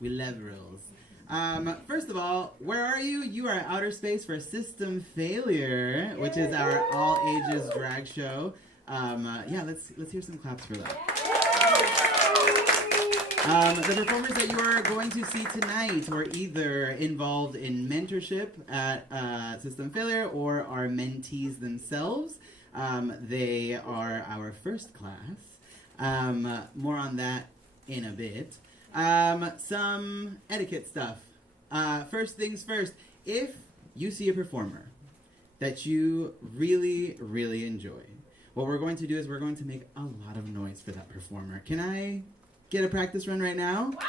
We love rules. First of all, where are you? You are at outer space for Cistem Failure, which is our all ages drag show. Yeah, let's hear some claps for that. The performers that you are going to see tonight were either involved in mentorship at Cistem Failure or are mentees themselves. They are our first class. More on that in a bit. Some etiquette stuff. First things first, if you see a performer that you really, really enjoy, what we're going to do is we're going to make a lot of noise for that performer. Can I get a practice run right now? Oh,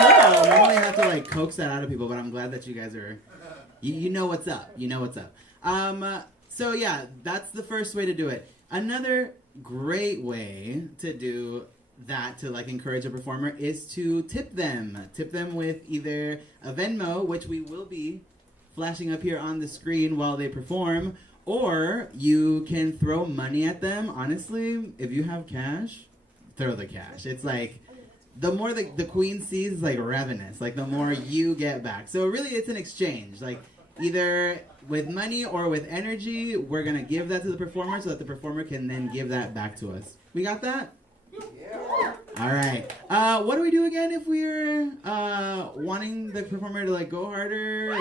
cool. Normally I have to like coax that out of people, but I'm glad that you guys are, you know what's up. You know what's up. So yeah, that's the first way to do it. Another great way to do that, to like encourage a performer, is to tip them. Tip them with either a Venmo, which we will be flashing up here on the screen while they perform, or you can throw money at them. Honestly, if you have cash, throw the cash. It's like, the more the queen sees, it's like ravenous. Like, the more you get back. So really, it's an exchange. Like, either with money or with energy, we're going to give that to the performer so that the performer can then give that back to us. We got that? Yeah. All right. What do we do again if we're wanting the performer to like go harder?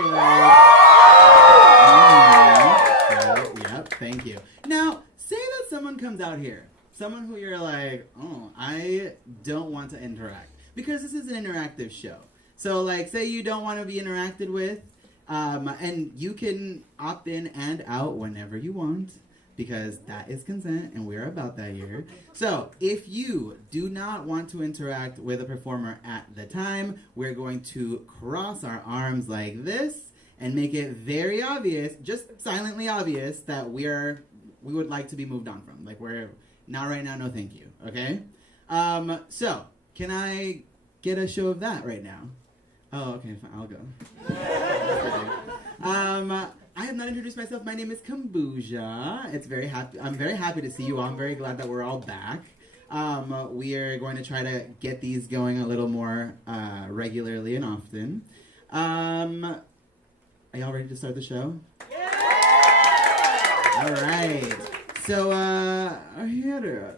Yep, thank you. Now, say that someone comes out here. Someone who you're like, oh, I don't want to interact. Because this is an interactive show. So, like, say you don't want to be interacted with, and you can opt in and out whenever you want, because that is consent, and we're about that here. So, if you do not want to interact with a performer at the time, we're going to cross our arms like this and make it very obvious, just silently obvious, that we would like to be moved on from. Like, we're not right now, no thank you, okay? So, can I get a show of that right now? Oh, okay, fine, I'll go. I have not introduced myself. My name is Komboujia. I'm very happy to see you all. I'm very glad that we're all back. We are going to try to get these going a little more regularly and often. Are y'all ready to start the show? Yeah! All right. So, here.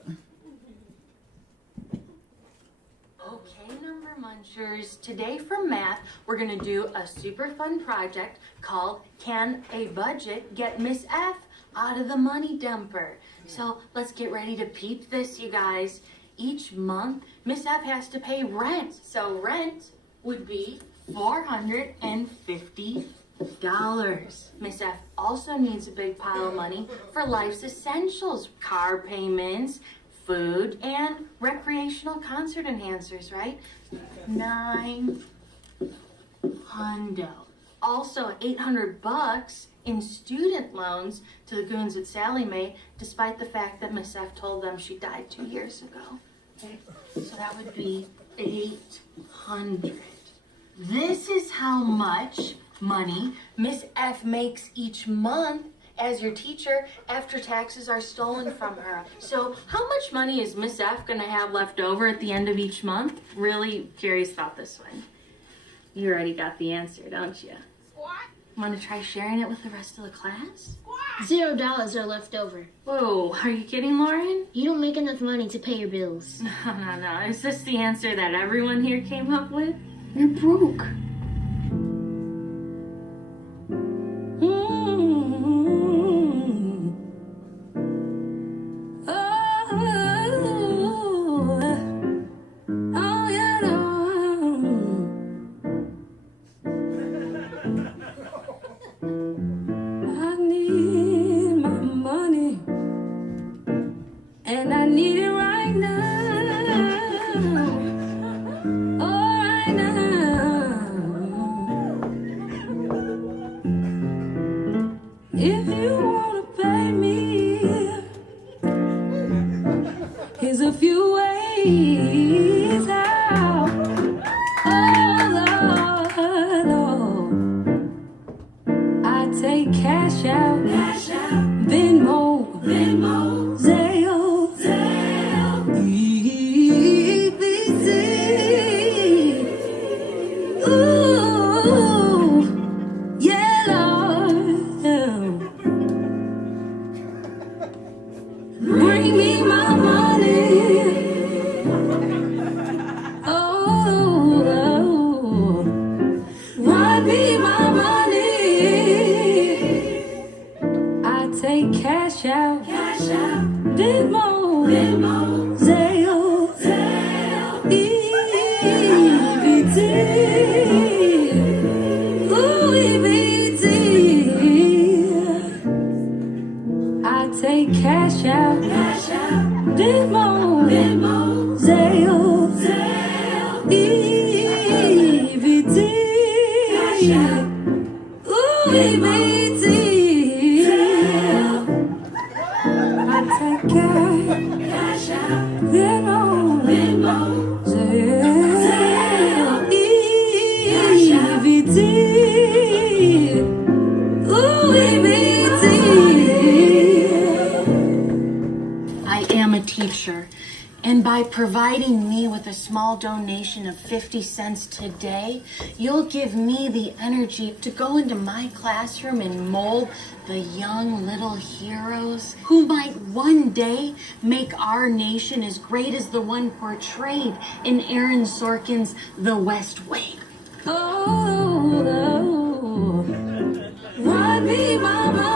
Okay, number munchers. Today for math, we're going to do a super fun project called Can a Budget Get Miss F Out of the Money Dumper? So let's get ready to peep this, you guys. Each month, Miss F has to pay rent. So rent would be $450. Miss F also needs a big pile of money for life's essentials, car payments, food, and recreational concert enhancers, right? $900. Also, $800 in student loans to the goons at Sallie Mae, despite the fact that Miss F told them she died 2 years ago. Okay? So that would be $800. This is how much money Miss F makes each month as your teacher after taxes are stolen from her. So how much money is Miss F gonna have left over at the end of each month? Really curious about this one. You already got the answer, don't you? What? Want to try sharing it with the rest of the class? $0 are left over. Whoa, are you kidding, Lauren? You don't make enough money to pay your bills. No. Is this the answer that everyone here came up with? You're broke. by providing me with a small donation of 50 cents today, you'll give me the energy to go into my classroom and mold the young little heroes who might one day make our nation as great as the one portrayed in Aaron Sorkin's The West Wing. Oh, run me my money.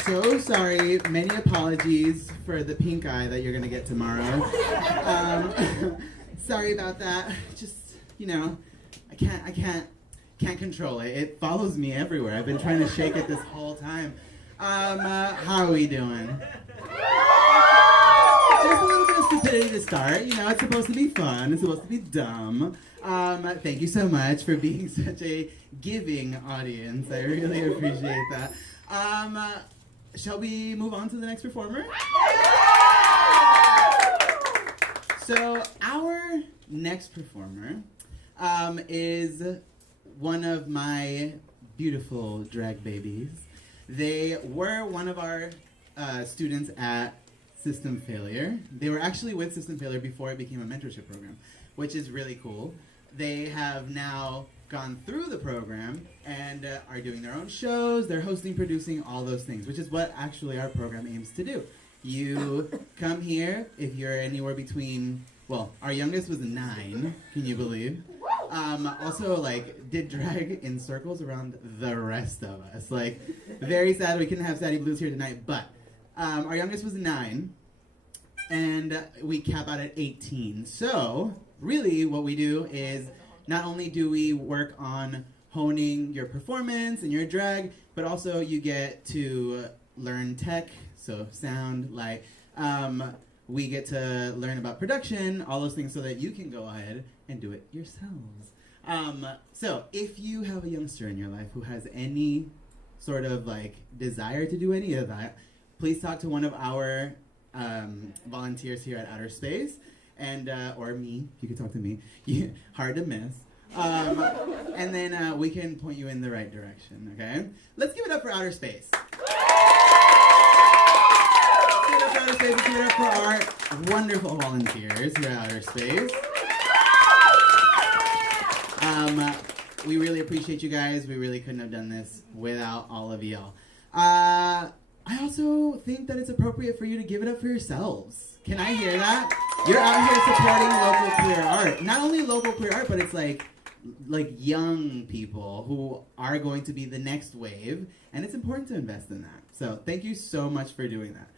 So sorry. Many apologies for the pink eye that you're gonna get tomorrow. Sorry about that. Just, I can't control it. It follows me everywhere. I've been trying to shake it this whole time. How are we doing? Just a little bit of stupidity to start. It's supposed to be fun. It's supposed to be dumb. Thank you so much for being such a giving audience. I really appreciate that. Shall we move on to the next performer? So our next performer is one of my beautiful drag babies. They were one of our students at Cistem Failure. They were actually with Cistem Failure before it became a mentorship program, which is really cool. They have now gone through the program and are doing their own shows. They're hosting, producing, all those things, which is what actually our program aims to do. You come here if you're anywhere between, well, our youngest was 9, can you believe? Also, did drag in circles around the rest of us. Very sad we couldn't have Sadie Blues here tonight, but our youngest was 9, and we cap out at 18. So, really, what we do is not only do we work on honing your performance and your drag, but also you get to learn tech, so sound, light. We get to learn about production, all those things so that you can go ahead and do it yourselves. So if you have a youngster in your life who has any sort of desire to do any of that, please talk to one of our volunteers here at Outer Space. And or me, you can talk to me. Hard to miss. And then we can point you in the right direction, okay? Let's give it up for Outer Space. Let's give it up for our wonderful volunteers here at Outer Space. We really appreciate you guys. We really couldn't have done this without all of y'all. I also think that it's appropriate for you to give it up for yourselves. Can I hear that? You're out here supporting local queer art. Not only local queer art, but it's like young people who are going to be the next wave, and it's important to invest in that. So thank you so much for doing that.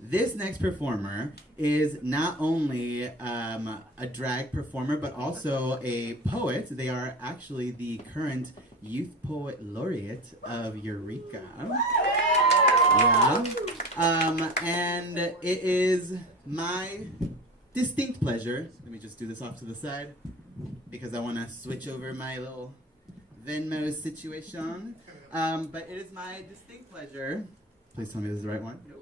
This next performer is not only a drag performer, but also a poet. They are actually the current Youth Poet Laureate of Eureka. Yeah. And it is my distinct pleasure. Let me just do this off to the side because I want to switch over my little Venmo situation. But it is my distinct pleasure. Please tell me this is the right one. Nope.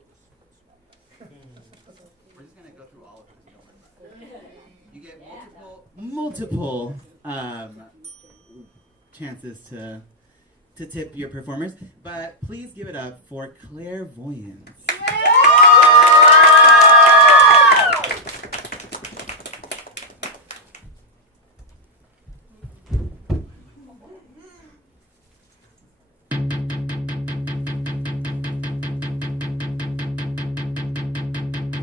We're just going to go through all of it. You get multiple chances to tip your performers, but please give it up for Voyance.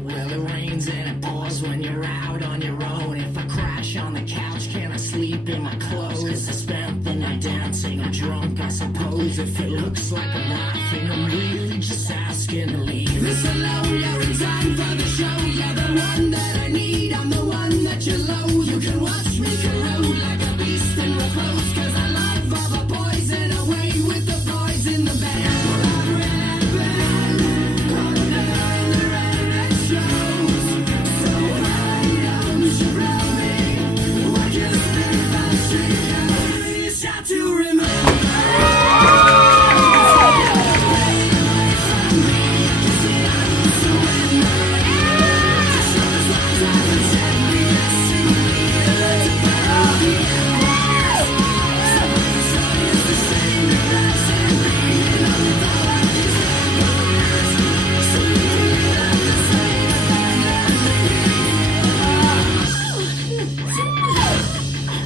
Well, it rains and it pours when you're out on your own. If I crash on the couch, can I sleep in my clothes? 'Cause I spent the night dancing, I'm drunk, I suppose. If it looks like I'm laughing, I'm really just asking to leave. It's hello, you're in time for the show. You're the one that I need, I'm the one that you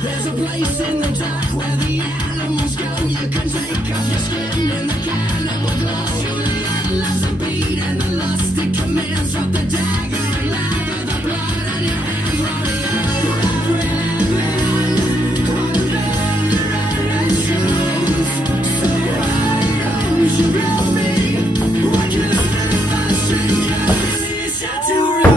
There's a place in the dark where the animals go. You can take off your skin in the cannibal glow. Surely it loves a beat and the lust it commands. Drop the dagger and lather the blood on your hands. Rodeo, so why don't you blow me? What can I say if I strangers? It's hard to remember.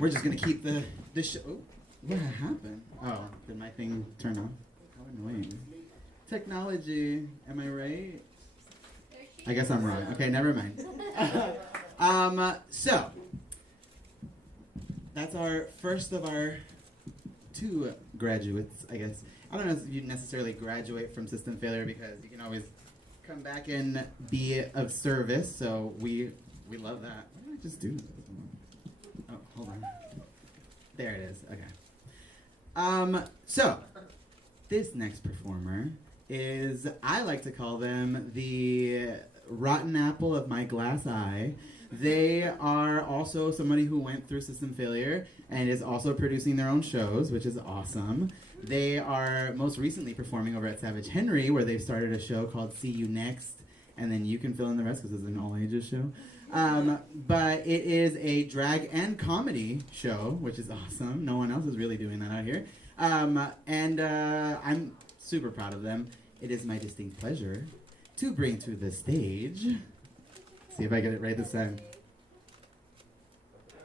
We're just gonna keep the show. Oh, what happened? Oh, did my thing turn off? How annoying. Technology. Am I right? I guess I'm wrong. Okay, never mind. So that's our first of our two graduates, I guess. I don't know if you necessarily graduate from system failure because you can always come back and be of service. So we love that. What did I just do? Oh, hold on. There it is. Okay. So this next performer is, I like to call them the rotten apple of my glass eye. They are also somebody who went through system failure and is also producing their own shows, which is awesome. They are most recently performing over at Savage Henry, where they've started a show called See You Next, and then you can fill in the rest because it's an all-ages show. But it is a drag and comedy show, which is awesome. No one else is really doing that out here. And I'm super proud of them. It is my distinct pleasure to bring to the stage, see if I get it right this time,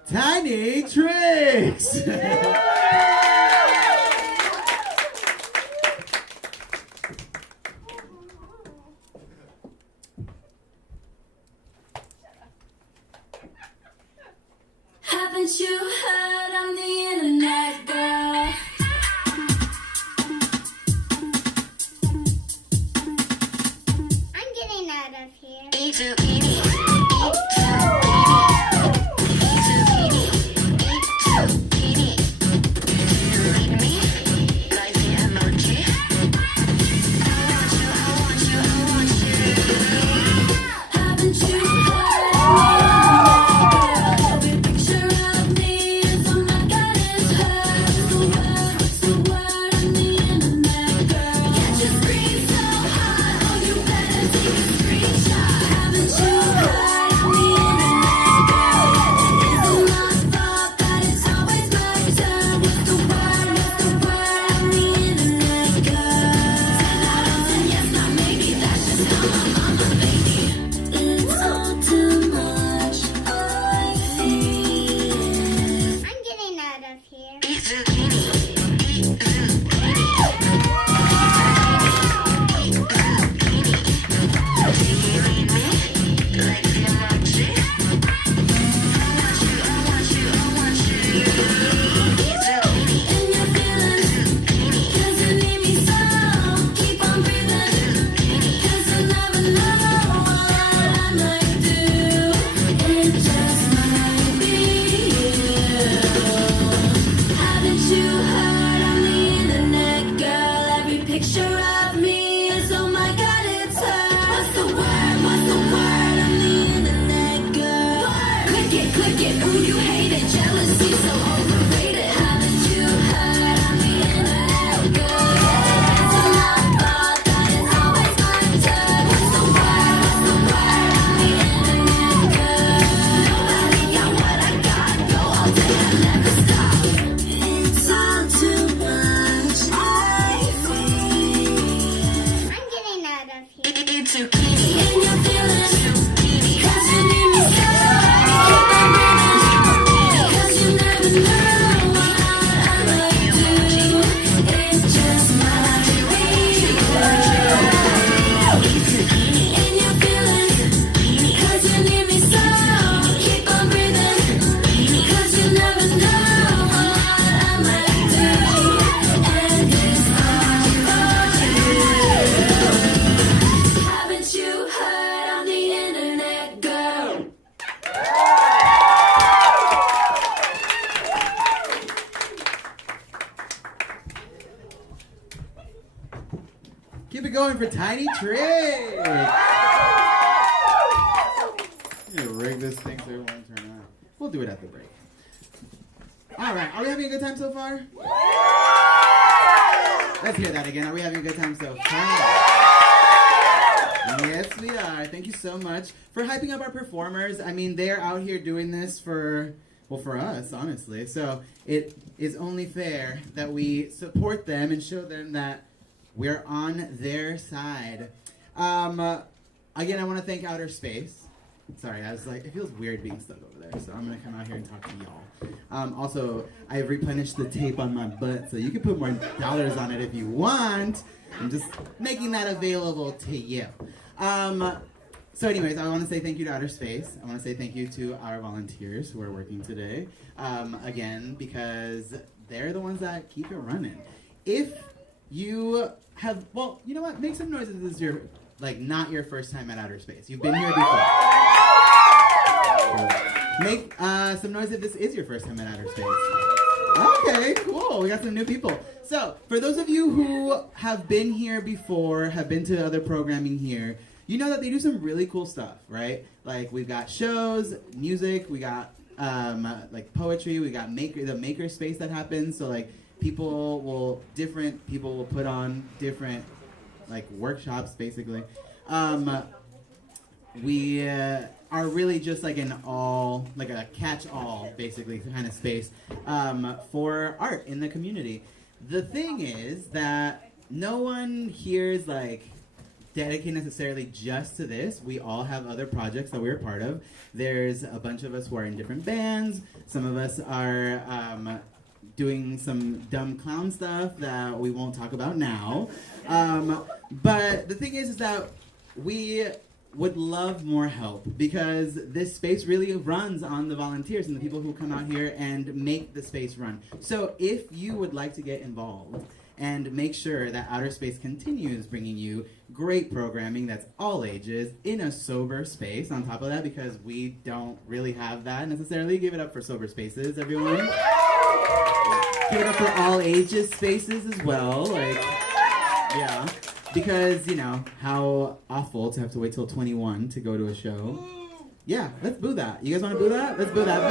Tinee Trix! Haven't you heard I'm the internet girl? I'm getting out of here. Haven't you Keep it going for Tinee Trix. I'm gonna rig this thing so it won't turn on. We'll do it at the break. All right, are we having a good time so far? Let's hear that again. Are we having a good time so far? Yes, we are. Thank you so much for hyping up our performers. I mean, they're out here doing this for us, honestly. So it is only fair that we support them and show them that we're on their side. Again, I want to thank Outer Space. Sorry, I was like, it feels weird being stuck over there, so I'm going to come out here and talk to y'all. Also, I've replenished the tape on my butt, so you can put more dollars on it if you want. I'm just making that available to you. So anyways, I want to say thank you to Outer Space. I want to say thank you to our volunteers who are working today. Again, because they're the ones that keep it running. If you have, well, you know what? Make some noise if this is your, like, not your first time at Outer Space. You've been here before. Make some noise if this is your first time at Outer Space. Okay, cool. We got some new people. So, for those of you who have been here before, have been to other programming here, you know that they do some really cool stuff, right? Like, we've got shows, music, we got like poetry, we got the maker space that happens. So, like, people will put on different, like, workshops, basically. We are really just like like a catch-all, basically, kind of space for art in the community. The thing is that no one here is like dedicated necessarily just to this. We all have other projects that we're a part of. There's a bunch of us who are in different bands. Some of us are doing some dumb clown stuff that we won't talk about now. But the thing is that we would love more help, because this space really runs on the volunteers and the people who come out here and make the space run. So if you would like to get involved and make sure that Outer Space continues bringing you great programming that's all ages in a sober space, on top of that, because we don't really have that necessarily, give it up for sober spaces, everyone. Give it up for all ages spaces as well, like, yeah. Because, you know, how awful to have to wait till 21 to go to a show. Yeah, let's boo that. You guys want to boo that? Let's boo that.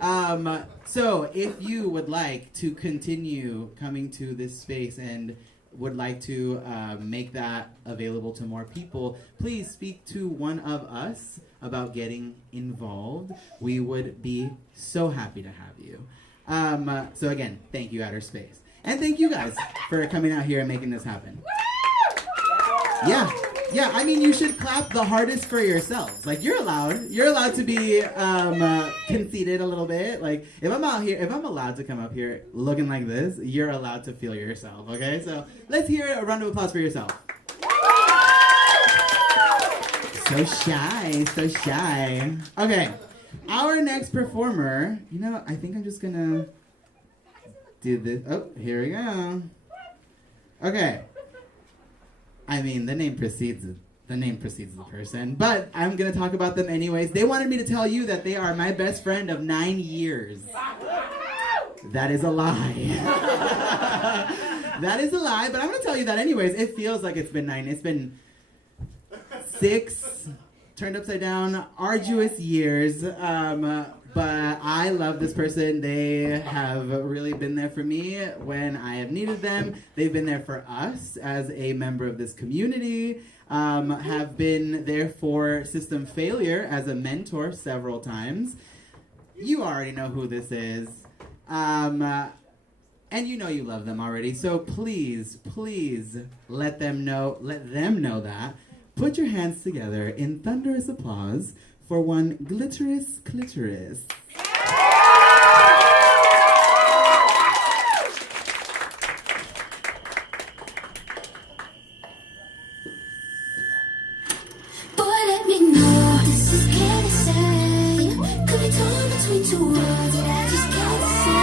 Boo! So, if you would like to continue coming to this space and would like to make that available to more people, please speak to one of us about getting involved. We would be so happy to have you. So again, thank you, Outer Space. And thank you guys for coming out here and making this happen. Yeah, I mean, you should clap the hardest for yourselves. Like, you're allowed to be conceited a little bit. Like, if I'm allowed to come up here looking like this, you're allowed to feel yourself, okay? So let's hear a round of applause for yourself. So shy. Okay, our next performer, you know, I think I'm just gonna do this. Oh, here we go. Okay. I mean, the name precedes the person, but I'm gonna talk about them anyways. They wanted me to tell you that they are my best friend of 9 years. That is a lie. That is a lie, but I'm gonna tell you that anyways. It feels like it's been 9. It's been 6 turned upside down, arduous years. But I love this person. They have really been there for me when I have needed them. They've been there for us as a member of this community. Have been there for Cistem failure as a mentor several times. You already know who this is. And you know you love them already. So please let them know that. Put your hands together in thunderous applause for one Gliterous Cliterous. Boy, let me know, this is can't say. Could be torn between two worlds that I just can't say.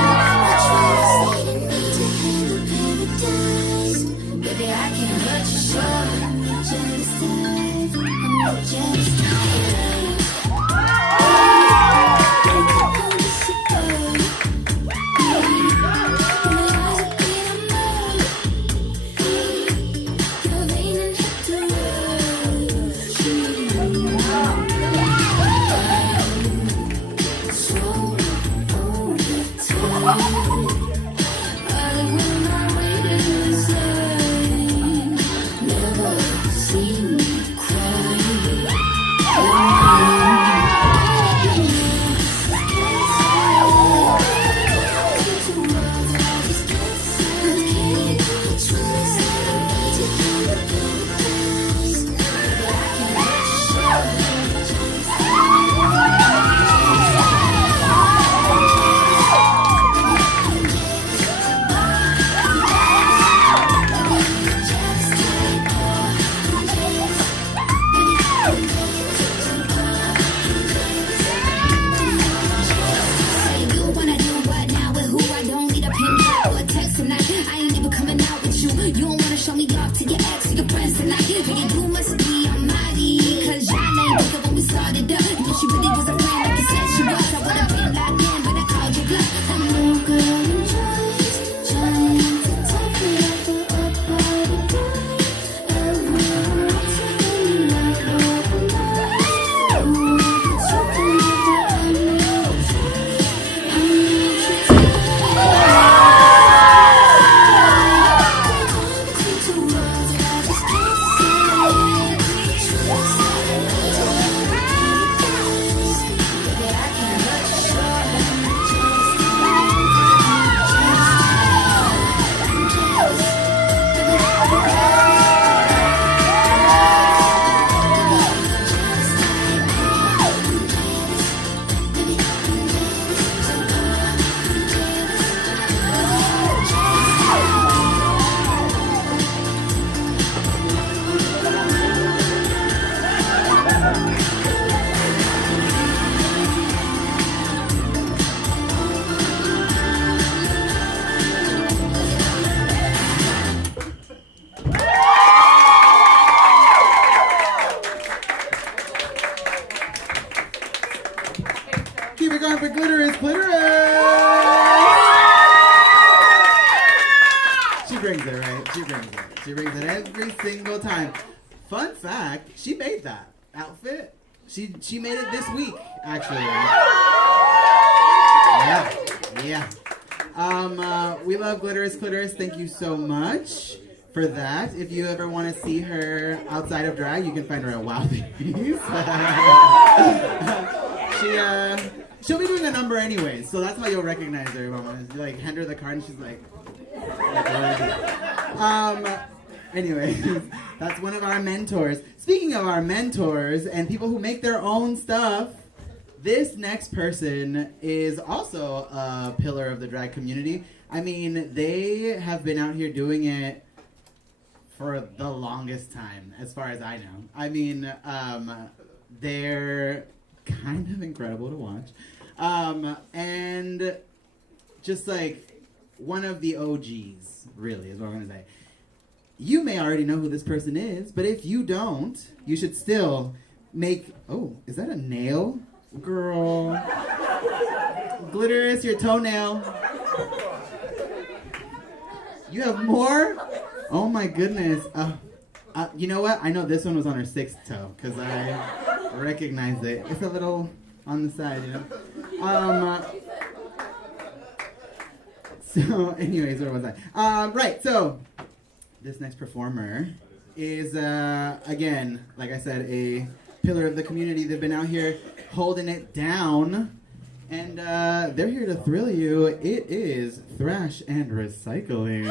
I try to say to me to handle paradise. Baby, I can't hurt you, sure. I'm not jealous type. I'm not jealous type. brings it, right? She brings it. She brings it every single time. Fun fact, she made that outfit. She made it this week, actually. Yeah. We love Gliterous Cliterous. Thank you so much for that. If you ever want to see her outside of drag, you can find her at Wow Babies. She'll be doing a number anyways, so that's how you'll recognize her. You like hand her the card and she's like anyways, that's one of our mentors. Speaking of our mentors and people who make their own stuff, this next person is also a pillar of the drag community. I mean, they have been out here doing it for the longest time, as far as I know. I mean, they're kind of incredible to watch. And just like one of the OGs, really, is what I'm going to say. You may already know who this person is, but if you don't, you should still make... Oh, is that a nail? Girl. Gliterous, your toenail. You have more? Oh my goodness. You know what? I know this one was on her 6th toe, because I recognize it. It's a little on the side, you know? So, anyways, where was I? Right, so... This next performer is, again, like I said, a pillar of the community. They've been out here holding it down, and they're here to thrill you. It is Thrash and Recycling.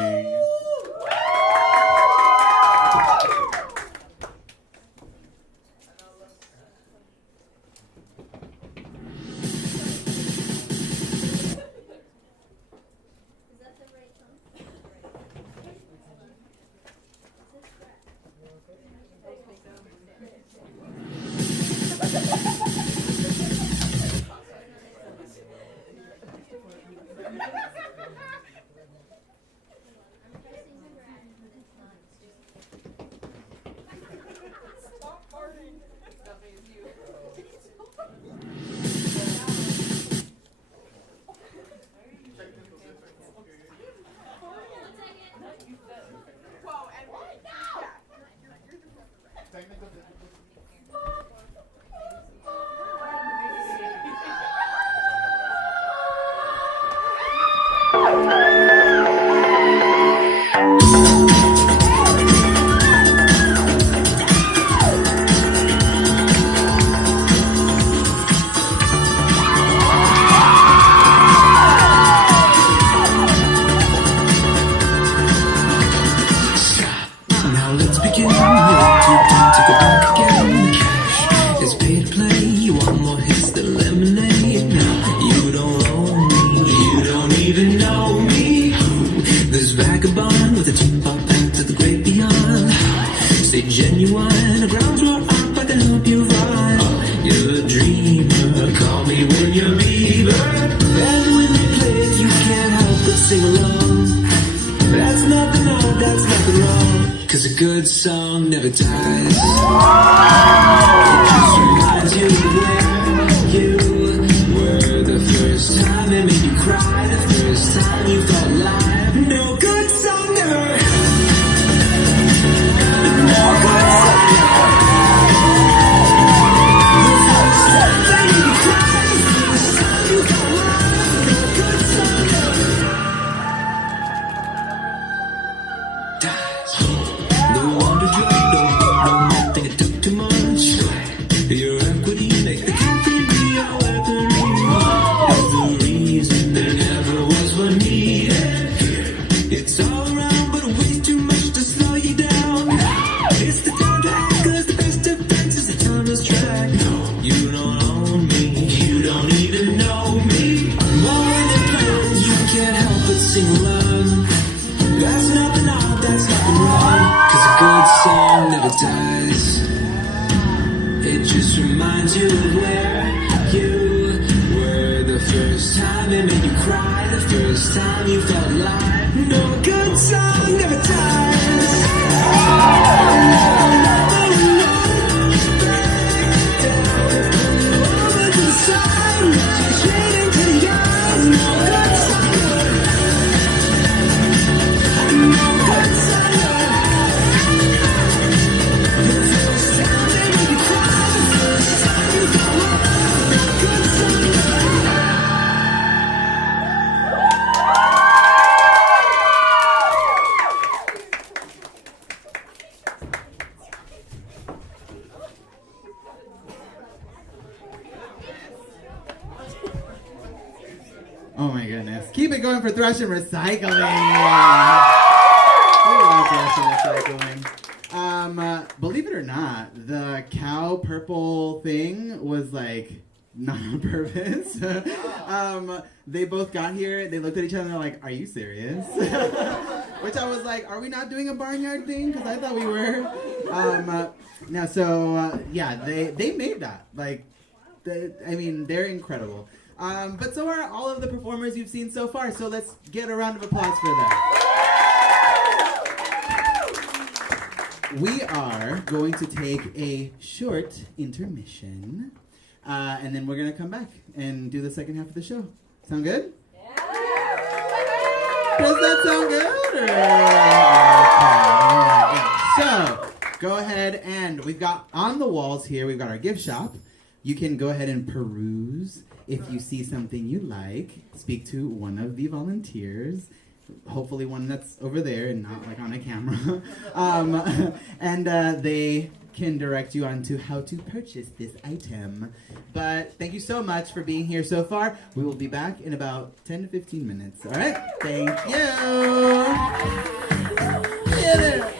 No going for Thrash and Recycling. We love Thrash and Recycling. Believe it or not, the cow purple thing was like not on purpose. They both got here, they looked at each other and they're like, are you serious? Which I was like, are we not doing a barnyard thing? Because I thought we were. Yeah, they made that. Like, they're incredible. But so are all of the performers you've seen so far, so let's get a round of applause for them. We are going to take a short intermission, and then we're going to come back and do the second half of the show. Sound good? Yeah! Does that sound good? Okay. So, go ahead and we've got on the walls here, we've got our gift shop. You can go ahead and peruse. If you see something you like, speak to one of the volunteers. Hopefully one that's over there and not like on a camera. And they can direct you on to how to purchase this item. But thank you so much for being here so far. We will be back in about 10 to 15 minutes. All right? Thank you. Yeah.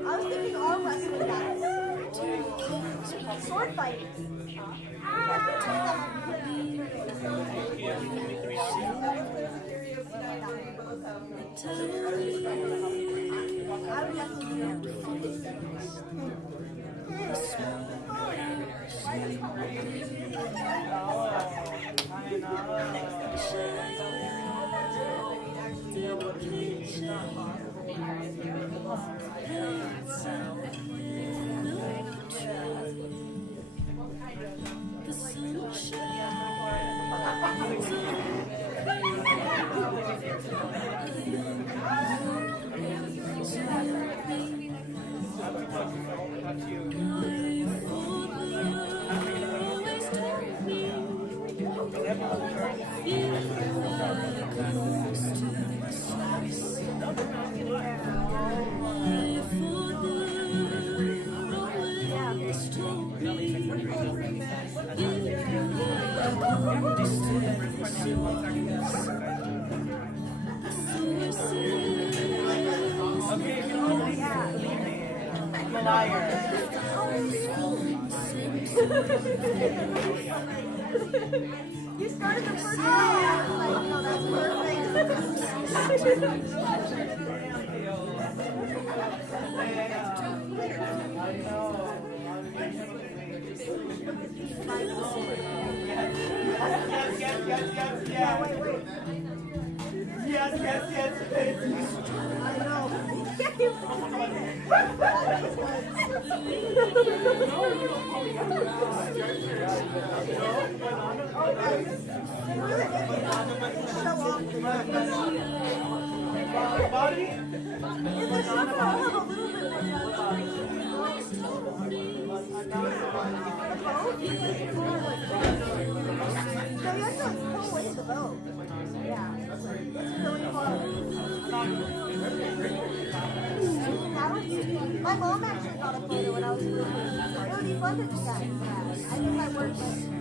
I was thinking arm wrestling guys. Sword fighting. You started the first one. Like, no, that's My mom actually got a photo when I was little. It would be fun to do that. I think I worked with.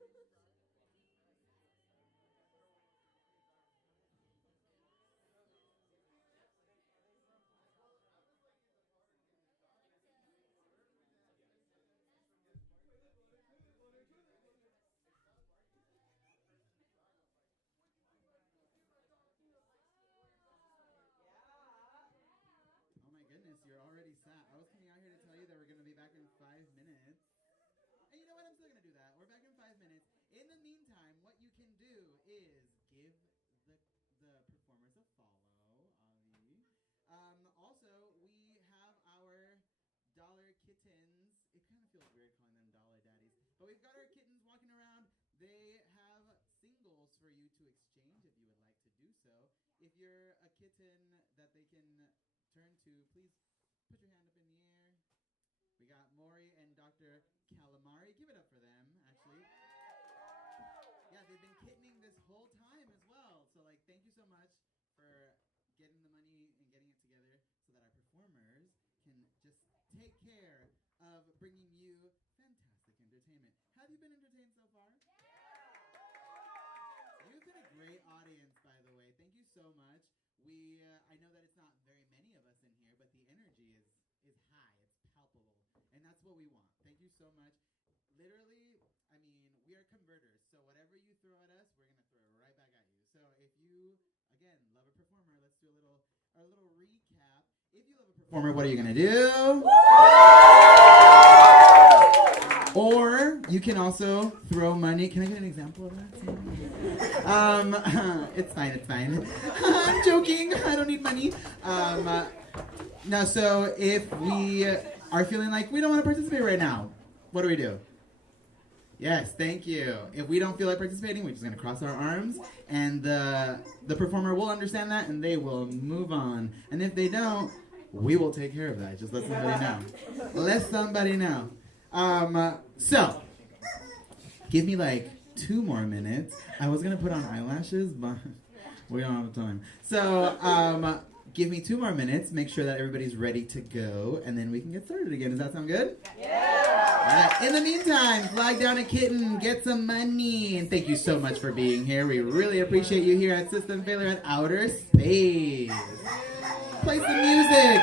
Oh my goodness, you're already sat. I was coming out here to tell you that we're going to be back in 5 minutes. And you know what? I'm still going to do that. We're back in 5 minutes. In the meantime, what you can do is give the performers a follow, Avi. Also, we have our dollar kittens. It kind of feels weird calling them dollar daddies. But we've got our kittens walking around. They have singles for you to exchange if you would like to do so. If you're a kitten that they can turn to, please put your hand up in the air. We got Maury and Dr. Calamari. Give it up for them, actually. Yeah, they've been kittening this whole time as well. So, like, thank you so much for getting the money and getting it together so that our performers can just take care of bringing you fantastic entertainment. Have you been entertained so far? You've been a great audience, by the way. Thank you so much. I know that it's not very many of us in here, but the energy is high. It's palpable. And that's what we want. Thank you so much. Literally, I mean, we are converters. So whatever you throw at us, we're going to throw right back at you. So if you, again, love a performer, let's do a little recap. If you love a performer, what are you going to do? Or you can also throw money. Can I get an example of that? It's fine. I'm joking. I don't need money. Now, so if we are feeling like we don't want to participate right now, what do we do? Yes, thank you. If we don't feel like participating, we're just going to cross our arms, and the performer will understand that, and they will move on. And if they don't, we will take care of that. Just let somebody know. Let somebody know. So, give me like 2 more minutes. I was going to put on eyelashes, but we don't have time. So, give me 2 more minutes. Make sure that everybody's ready to go, and then we can get started again. Does that sound good? Yeah! All right. In the meantime, flag down a kitten, get some money, and thank you so much for being here. We really appreciate you here at Cistem Failure at Outer Space. Play some music.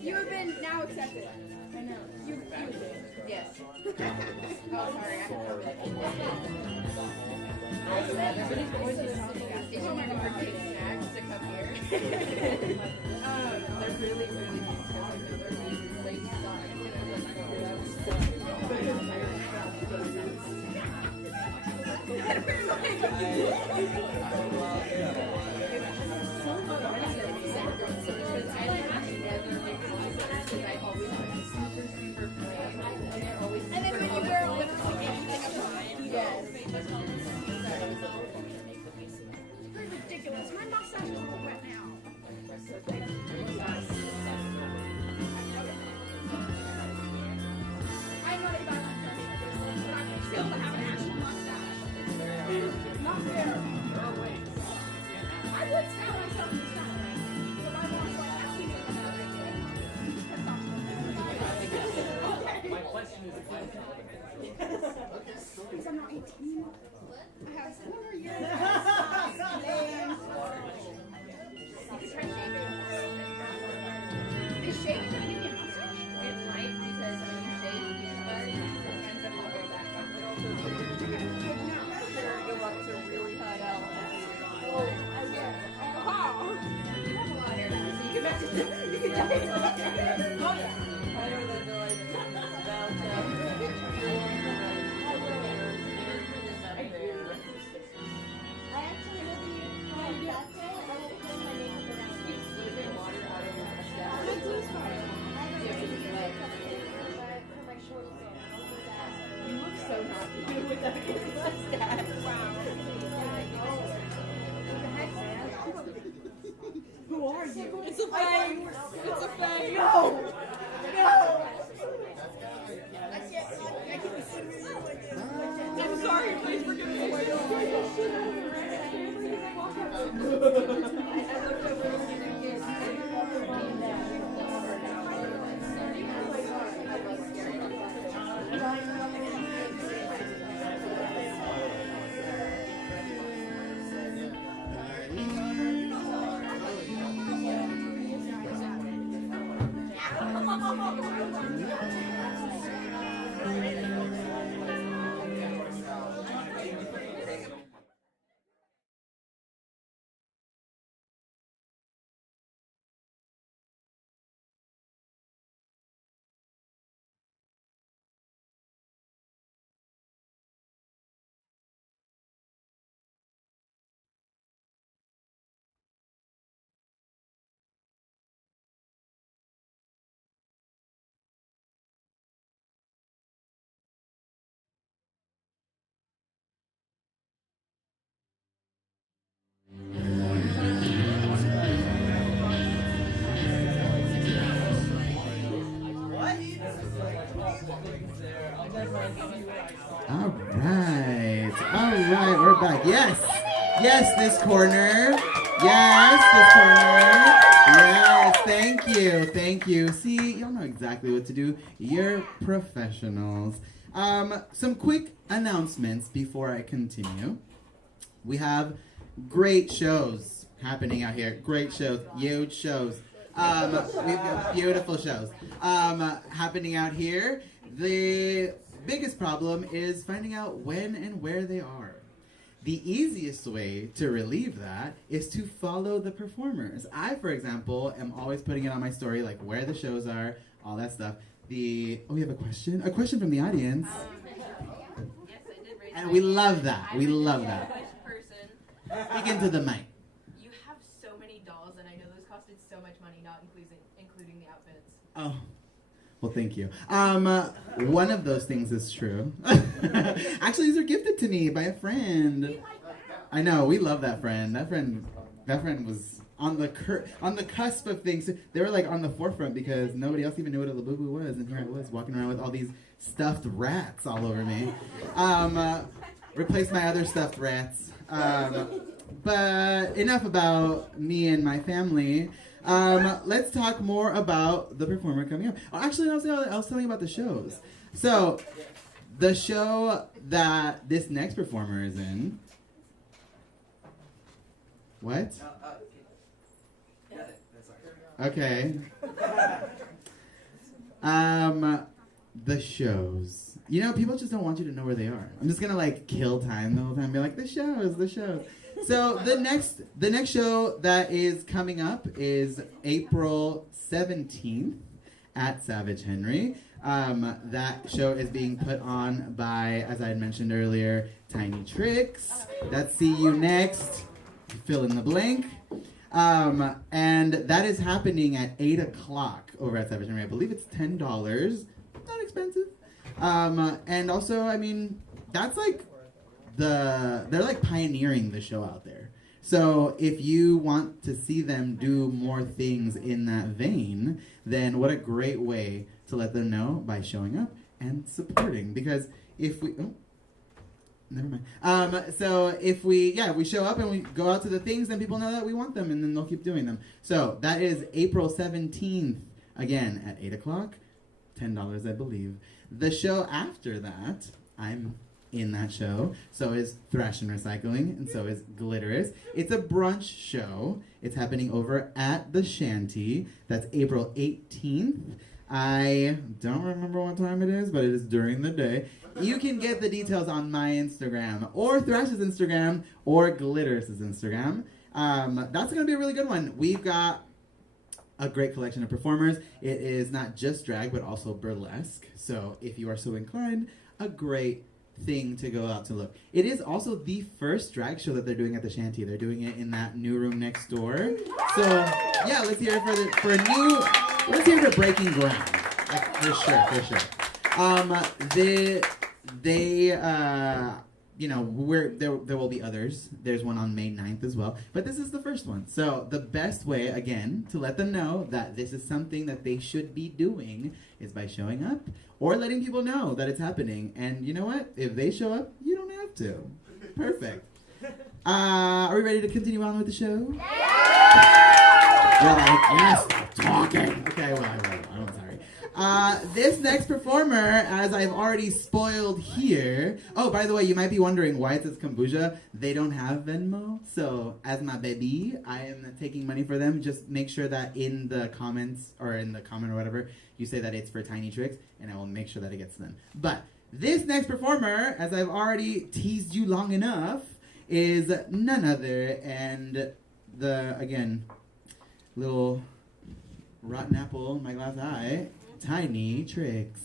You have been now accepted. I know. You yes. Oh, sorry. I don't know. These are my birthday snacks to come here. They're really, really good. They're really late and then when you wear all literally anything of mine, yes. It's ridiculous. My mustache is all wet now. have 4 more years. You could try shaving. Is shaving going to give you a mustache? It might, because when you shave, you use buzz, sometimes it will go back up. But also, they're go up to really high altitude. Oh, wow. You have a lot of hair now, so you can mess it. You can dye it. Oh, yeah. Higher than the, like, I actually will be that day. I will put my makeup around. My blue's fine. I don't know for my short hair. I'll do that. You look so happy with that mustache. Wow. Who are you? It's a fang. It's a fang. No. No. I'm sorry, please forgive me. I looked over All right, we're back. Yes, this corner. Yes, thank you. See, y'all know exactly what to do. You're professionals. Some quick announcements before I continue. We have great shows happening out here. Great shows, huge shows. We've got beautiful shows happening out here. The biggest problem is finding out when and where they are. The easiest way to relieve that is to follow the performers. I, for example, am always putting it on my story, like where the shows are, all that stuff. We have a question? A question from the audience. Yes, I did raise And we love that. We love that. person. Speak into the mic. You have so many dolls, and I know those costed so much money, not including the outfits. Oh. Well, thank you. One of those things is true. Actually, these are gifted to me by a friend. I know, we love that friend. That friend was on the cusp of things. They were like on the forefront because nobody else even knew what a labubu was, and here I was walking around with all these stuffed rats all over me. Replaced my other stuffed rats. But enough about me and my family. Let's talk more about the performer coming up. Oh, actually, I was telling you about the shows. So, the show that this next performer is in. What? Okay. The shows. You know, people just don't want you to know where they are. I'm just gonna like kill time the whole time. Be like, the shows. So the next show that is coming up is April 17th at Savage Henry. That show is being put on by, as I had mentioned earlier, Tinee Trix. That's See You Next. Fill in the blank. And that is happening at 8 o'clock over at Savage Henry. I believe it's $10. Not expensive. And also, I mean, that's like they're like pioneering the show out there. So if you want to see them do more things in that vein, then what a great way to let them know by showing up and supporting. Because if we... Oh, never mind. So if we show up and we go out to the things, then people know that we want them, and then they'll keep doing them. So that is April 17th, again, at 8 o'clock. $10, I believe. The show after that, I'm in that show. So is Thrash and Recycling, and so is Gliterous. It's a brunch show. It's happening over at the Shanty. That's April 18th. I don't remember what time it is, but it is during the day. You can get the details on my Instagram, or Thrash's Instagram, or Glitterous's Instagram. That's going to be a really good one. We've got a great collection of performers. It is not just drag, but also burlesque. So if you are so inclined, a great thing to go out to look. It is also the first drag show that they're doing at the Shanty. They're doing it in that new room next door. So yeah, let's hear it let's hear it for breaking ground. Like, for sure. There will be others. There's one on May 9th as well. But this is the first one. So the best way, again, to let them know that this is something that they should be doing is by showing up or letting people know that it's happening. And you know what? If they show up, you don't have to. Perfect. Are we ready to continue on with the show? You're like, yes, stop talking. Okay, well, I'm sorry. This next performer, as I've already spoiled here. Oh, by the way, you might be wondering why it says Komboujia. They don't have Venmo. So, as my baby, I am taking money for them. Just make sure that in the comments, or in the comment or whatever, you say that it's for Tinee Trix, and I will make sure that it gets to them. But this next performer, as I've already teased you long enough, is none other, and again, little rotten apple in my glass eye, Tinee Trix.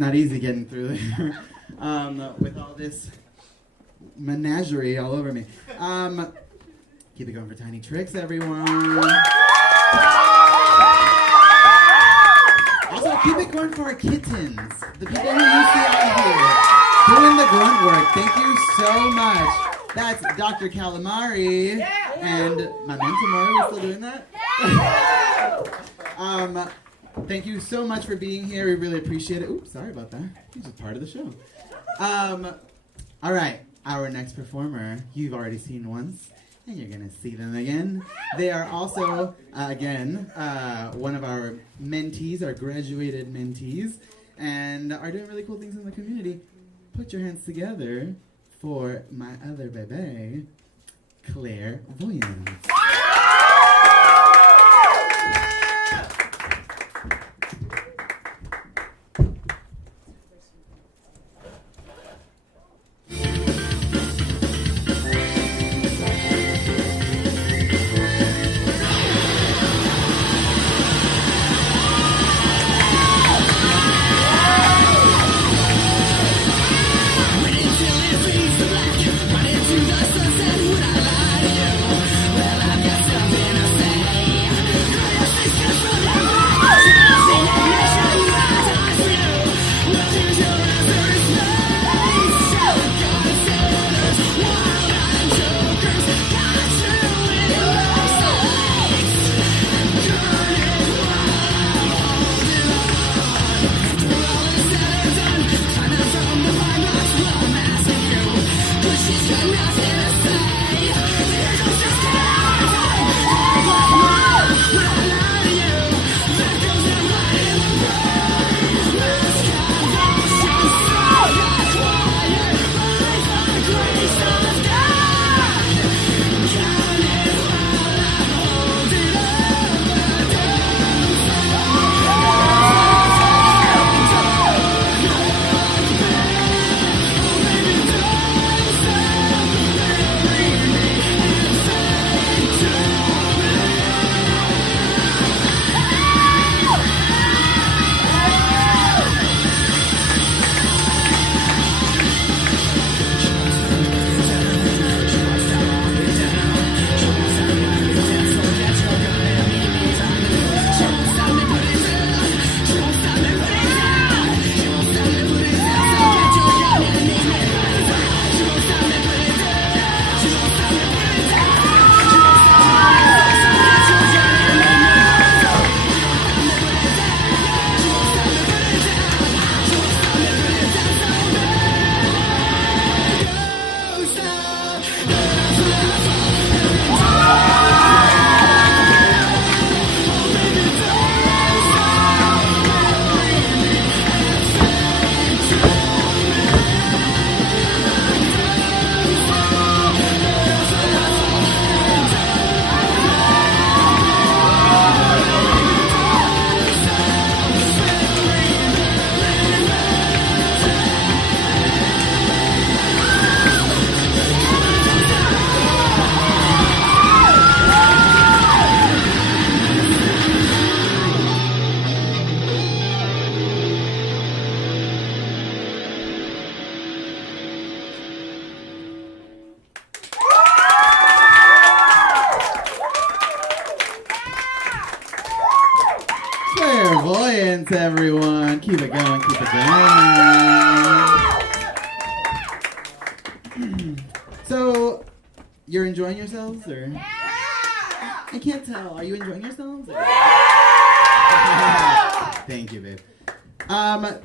Not easy getting through there with all this menagerie all over me. Keep it going for Tinee Trix, everyone. Also, keep it going for our kittens, the people who you see out here doing the grunt work. Thank you so much. That's Dr. Calamari. And my mentor, we're still doing that? Thank you so much for being here. We really appreciate it. Oops, sorry about that. You're just part of the show. All right, our next performer, you've already seen once, and you're going to see them again. They are also, again, one of our mentees, our graduated mentees, and are doing really cool things in the community. Put your hands together for my other bebe, Claire Voyance. Voyance, everyone. Keep it going, keep it going. So, you're enjoying yourselves, or? Yeah! I can't tell. Are you enjoying yourselves? Yeah! Thank you, babe.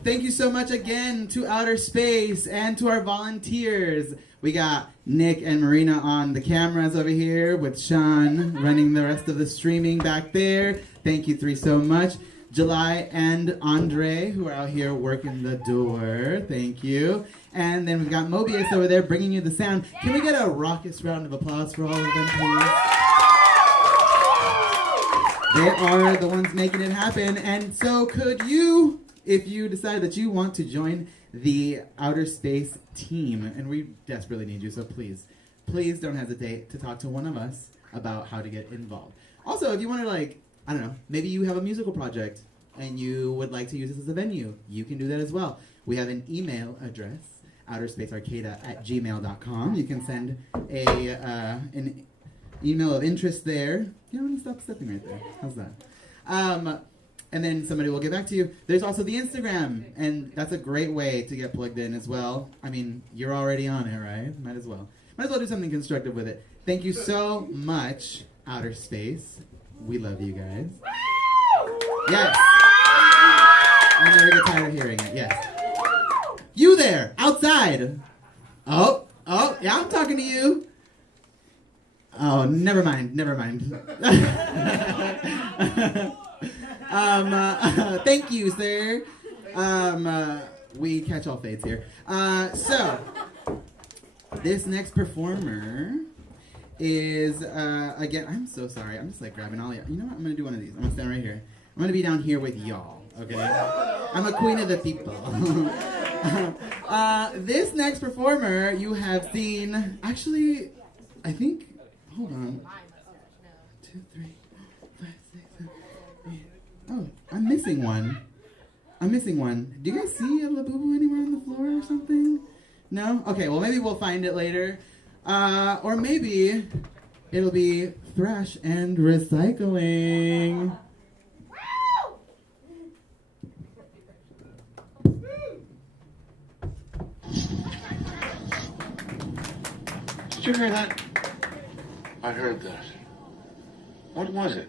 Thank you so much again to Outer Space and to our volunteers. We got Nick and Marina on the cameras over here with Sean running the rest of the streaming back there. Thank you three so much. July and Andre, who are out here working the door. Thank you. And then we've got Mobius over there bringing you the sound. Can we get a raucous round of applause for all of them, please? They are the ones making it happen. And so could you, if you decide that you want to join the Outer Space team. And we desperately need you, so please don't hesitate to talk to one of us about how to get involved. Also, if you want to, like, I don't know, maybe you have a musical project and you would like to use this as a venue, you can do that as well. We have an email address, outerspacearcata@gmail.com. You can send an email of interest there. You know, stop stepping right there. How's that? and then somebody will get back to you. There's also the Instagram, and that's a great way to get plugged in as well. I mean, you're already on it, right? Might as well do something constructive with it. Thank you so much, Outer Space. We love you guys. Yes. I never get tired of hearing it. Yes. You there, outside. Oh, yeah, I'm talking to you. Oh, never mind. Thank you, sir. We catch all fades here. So, this next performer is, again, I'm so sorry. I'm just like grabbing all y'all. You know what? I'm going to do one of these. I'm going to stand right here. I'm going to be down here with y'all, okay? I'm a queen of the people. This next performer you have seen, actually, I think, hold on. 2, 3, 4, 5, 6, 7, 8. Oh, I'm missing one. Do you guys see a Labubu anywhere on the floor or something? No? Okay, well, maybe we'll find it later. Or maybe it'll be Thrash and Recycling. Did you hear that? I heard that. What was it?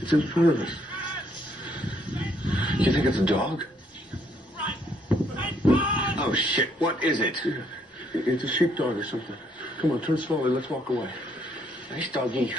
It's in front of us. You think it's a dog? Oh, shit. What is it? It's a sheepdog or something. Come on, turn slowly. Let's walk away. Nice doggy.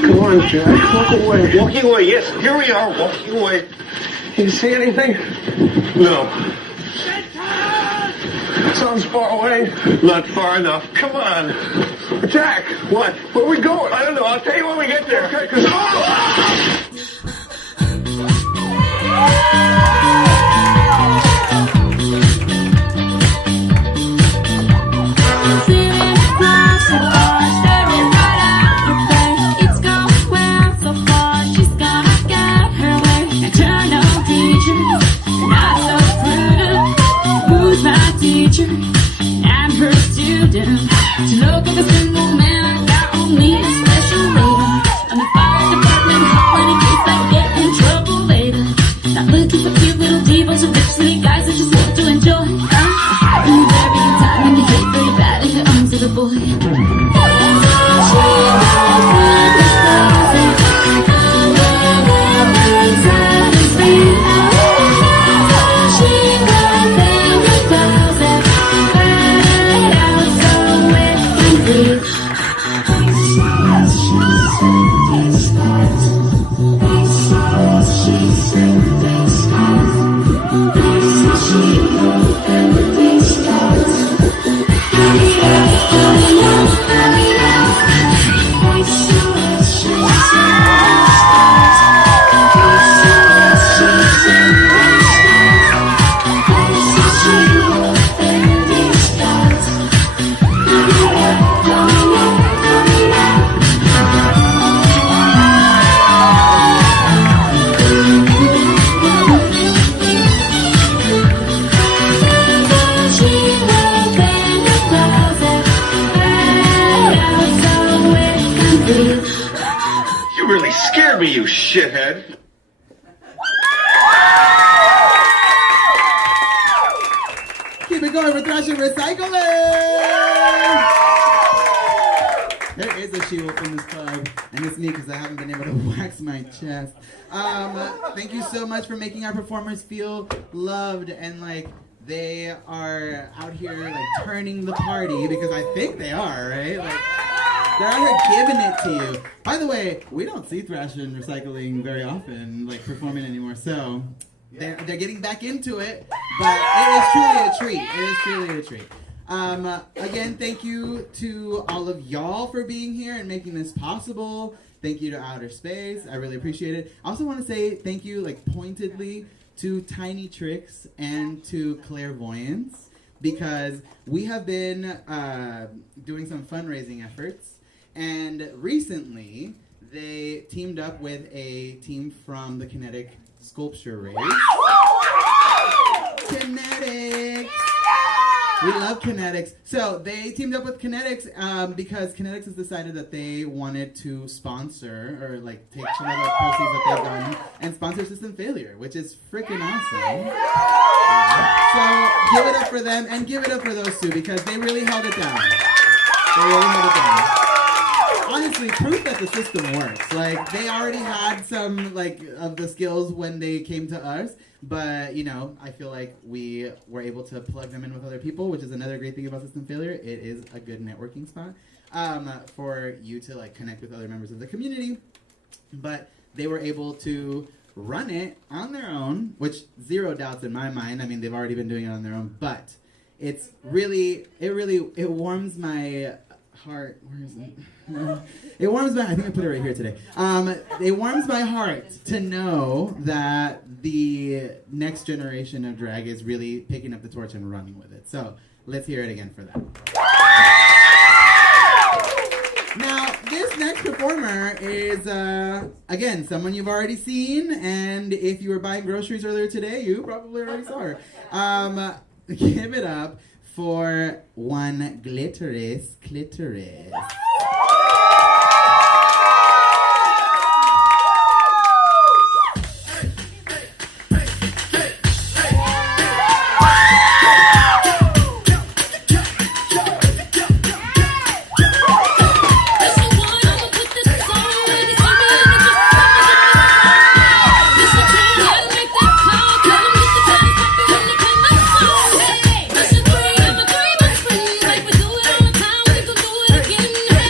Come on, Jack. Walk away. Walking away, yes. Here we are, walking away. You see anything? No. Sounds far away. Not far enough. Come on. Jack! What? Where are we going? I don't know. I'll tell you when we get there. Okay, 'cause... I'm her student. To look at the single man, I got on me a special lady. I'm the fire department hotline in case I get in trouble later. Not looking for cute little divas or rich sweet guys that just want to enjoy. I'm very time and you hit pretty bad in the arms of the boy. me, you shithead. Keep it going with Thrash and Recycling! There is a she-wolf in this club, and it's me because I haven't been able to wax my chest. Thank you so much for making our performers feel loved, and like they are out here like turning the party, because I think they are, right? Like they're out here giving it to you. By the way, we don't see Thrash and Recycling very often, like performing anymore, so they're getting back into it, but it is truly a treat. It is truly a treat. Again, thank you to all of y'all for being here and making this possible. Thank you to Outer Space. I really appreciate it. I also want to say thank you, like pointedly, to Tinee Trix and to Voyance, because we have been doing some fundraising efforts, and recently they teamed up with a team from the Kinetic Sculpture Race. Kinetics! We love Kinetics. So they teamed up with Kinetics because Kinetics has decided that they wanted to sponsor, or like take some of the proceeds that they've gotten and sponsor System Failure, which is freaking awesome. So give it up for them, and give it up for those two, because they really held it down. They really held it down. Honestly, proof that the system works. Like, they already had some, like, of the skills when they came to us, but, you know, I feel like we were able to plug them in with other people, which is another great thing about System Failure. It is a good networking spot for you to, like, connect with other members of the community, but they were able to run it on their own, which zero doubts in my mind. I mean, they've already been doing it on their own, but it's really, it warms my heart. Where is it? It warms my, I think I put it right here today. It warms my heart to know that the next generation of drag is really picking up the torch and running with it. So let's hear it again for that. Now, this next performer is, again, someone you've already seen, and if you were buying groceries earlier today, you probably already saw her. Give it up for one Gliterous Cliterous. Like we do it all the time, we gon' do it again. Hey.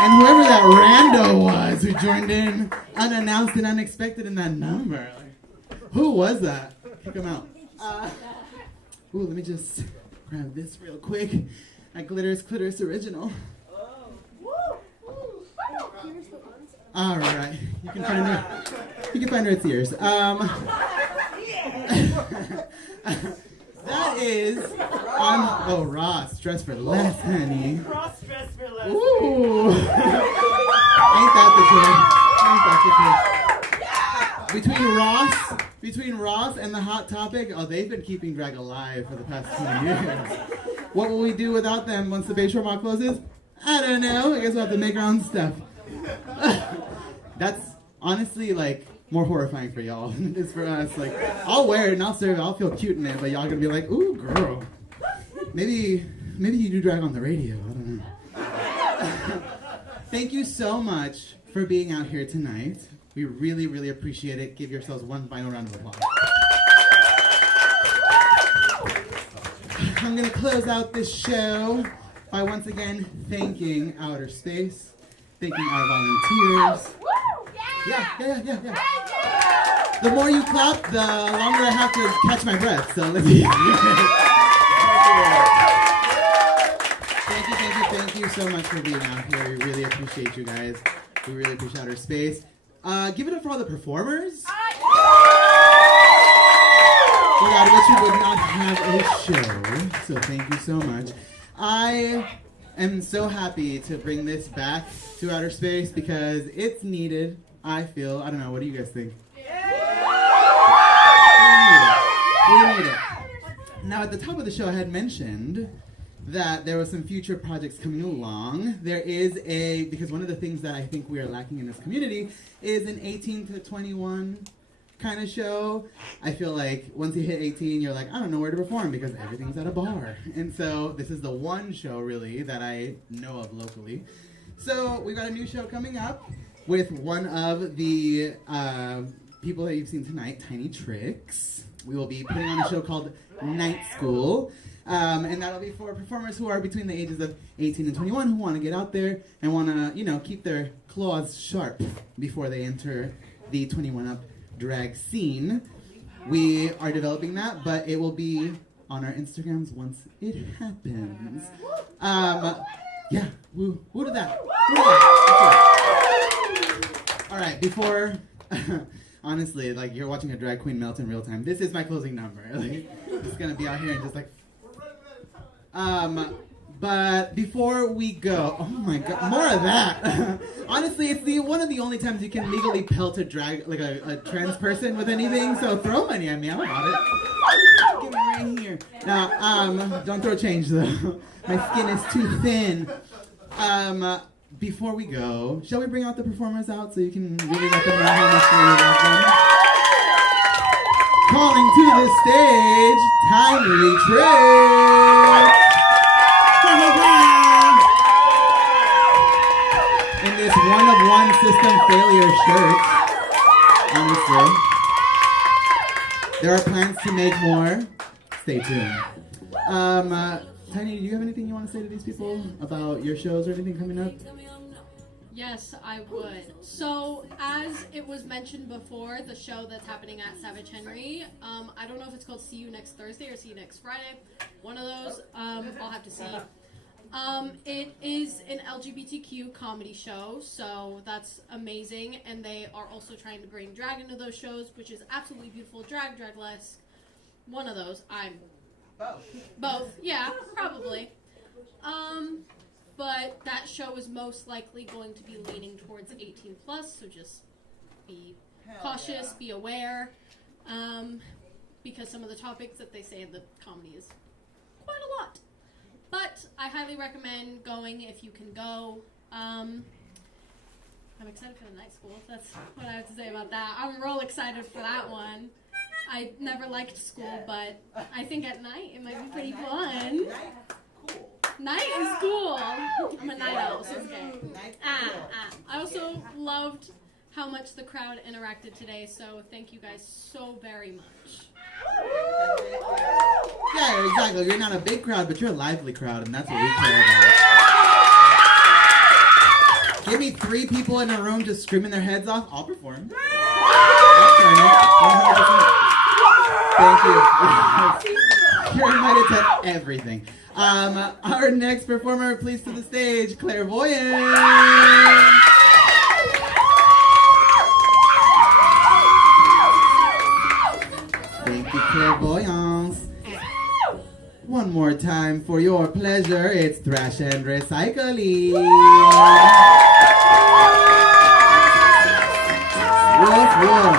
And whoever that rando was who joined in unannounced and unexpected in that number. Who was that? Kick him out. Let me just grab this real quick. That Gliterous Cliterous original. All right, you can find her. You can find her at Sears. That is on. Oh, Ross, dress for less, honey. Ross dress for less. Ooh. Ain't that the truth? Between Ross and the Hot Topic, they've been keeping drag alive for the past 2 years. What will we do without them once the Bayshore Mall closes? I don't know. I guess we'll have to make our own stuff. That's honestly like more horrifying for y'all than it is for us. Like, I'll wear it and I'll serve it, I'll feel cute in it, but y'all gonna be like, ooh, girl. Maybe you do drag on the radio. I don't know. Thank you so much for being out here tonight. We really, really appreciate it. Give yourselves one final round of applause. I'm gonna close out this show by once again thanking Outer Space, thanking our volunteers. Yeah. The more you clap, the longer I have to catch my breath. So let's see. Thank you so much for being out here. We really appreciate you guys. We really appreciate Outer Space. Give it up for all the performers. Without which we would not have a show. So thank you so much. I am so happy to bring this back to Outer Space because it's needed. I feel. I don't know. What do you guys think? We need it. Now, at the top of the show, I had mentioned that there were some future projects coming along. There is because one of the things that I think we are lacking in this community is an 18 to 21 kind of show. I feel like once you hit 18, you're like, I don't know where to perform because everything's at a bar. And so this is the one show, really, that I know of locally. So we've got a new show coming up with one of the people that you've seen tonight, Tinee Trix. We will be putting on a show called Night School. And that'll be for performers who are between the ages of 18 and 21 who want to get out there and want to, keep their claws sharp before they enter the 21 up drag scene. We are developing that, but it will be on our Instagrams once it happens. Yeah, who did that? All right, before, honestly, like you're watching a drag queen melt in real time. This is my closing number. Like, it's gonna be out here and just like. But before we go, oh my god, more of that. Honestly, it's one of the only times you can legally pelt a drag, like a trans person with anything, so throw money at me, I'm about it. Give me right here. Now, don't throw change though. My skin is too thin. Before we go, shall we bring out the performers out so you can really let them know how much we love them? Calling to the stage, Tinee Trix. In this one-of-one Cistem failure shirt, honestly. There are plans to make more. Stay tuned. Tinee, do you have anything you want to say to these people about your shows or anything coming up? Yes, I would. So, as it was mentioned before, the show that's happening at Savage Henry, I don't know if it's called See You Next Thursday or See You Next Friday. One of those, I'll have to see. It is an LGBTQ comedy show, so that's amazing. And they are also trying to bring drag into those shows, which is absolutely beautiful. Dragless. One of those. Both. Yeah, probably. But that show is most likely going to be leaning towards 18 plus, so just be cautious, be aware, because some of the topics that they say in the comedy is quite a lot. But I highly recommend going if you can go. I'm excited for the night school. That's what I have to say about that. I'm real excited for that one. I never liked school, but I think at night it might be pretty fun. Night is cool. I'm a night owl, so it's okay. I also loved how much the crowd interacted today, so thank you guys so very much. Yeah, exactly. You're not a big crowd, but you're a lively crowd, and that's what we care about. 3 people in a room just screaming their heads off, I'll perform. I'll turn it. 100%. Thank you. You're invited to everything. Our next performer, please to the stage, Clairvoyance. Thank you, Clairvoyance. One more time for your pleasure, it's Thrash and Recycling. Woof, woof.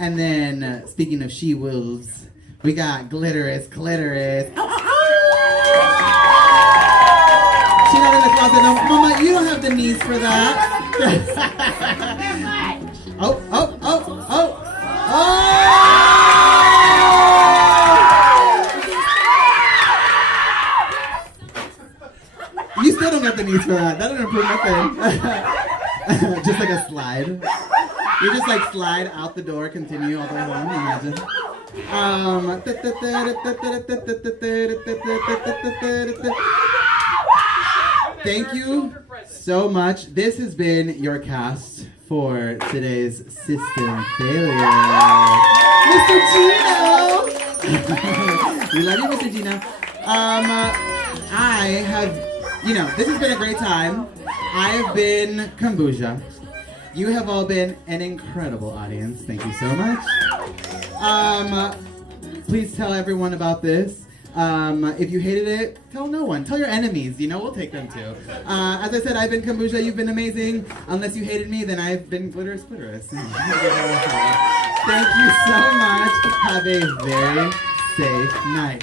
And then, speaking of she-wolves, we got Gliterous Cliterous. She's not in the closet, no. Mama, you don't have the knees for that. Oh. You still don't get the knees for that. That doesn't improve nothing. Just like a slide. You just like slide out the door, continue all the way home, imagine. Thank you so much. This has been your cast for today's Cistem failure. Mr. Gino! We love you, Mr. Gino. I have, this has been a great time. I have been Komboujia. You have all been an incredible audience. Thank you so much. Please tell everyone about this. If you hated it, tell no one. Tell your enemies. We'll take them too. As I said, I've been Komboujia. You've been amazing. Unless you hated me, then I've been Gliterous Cliterous. Thank you so much. Have a very safe night.